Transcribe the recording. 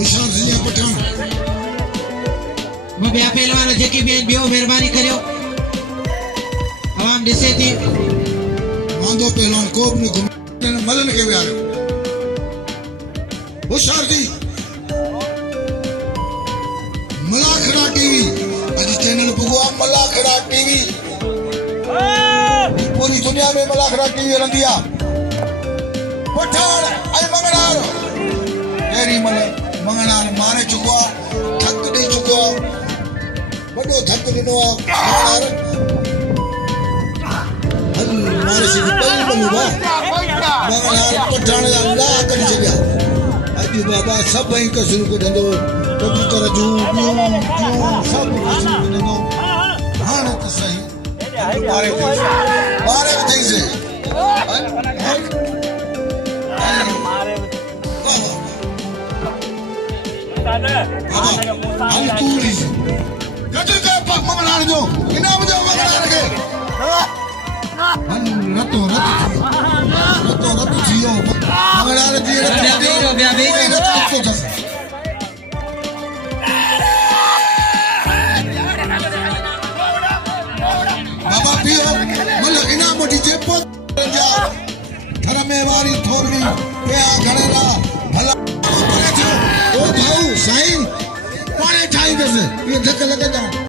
होशियार थी पठान मैं बिया पहलवान जेकी भी बियो मेहरबानी करियो आवाम दिसे थी वांदो पहलवान को भी घुमने मलन के बिया होशियार थी मलाखड़ा टीवी अज चैनल बुआ मलाखड़ा टीवी पूरी दुनिया में मलाखड़ा टीवी हलंदी आ पठान आई मंगनार तेरी मले मंगनार मारे चुको थक दे चुको बड़ो थक दिनो मंगनार हल मारे से पहले बनूगा मंगनार पठान अल्लाह कर छया अज बाबा सब ही कसर को दंदो कबूतर जू सब कसर को दंदो हां तो सही मारे थे से हम पूरी कदर का पग मंगलार जो इना मुझे मंगलार के रतो जियो मंगलार जी रतो बाबा पियो मतलब इना मोटी जेपो जा घर में वारी थोड़ी के आ घरेला भला ओ भाऊ साईं पाने ठाई दस ये धक लगे जा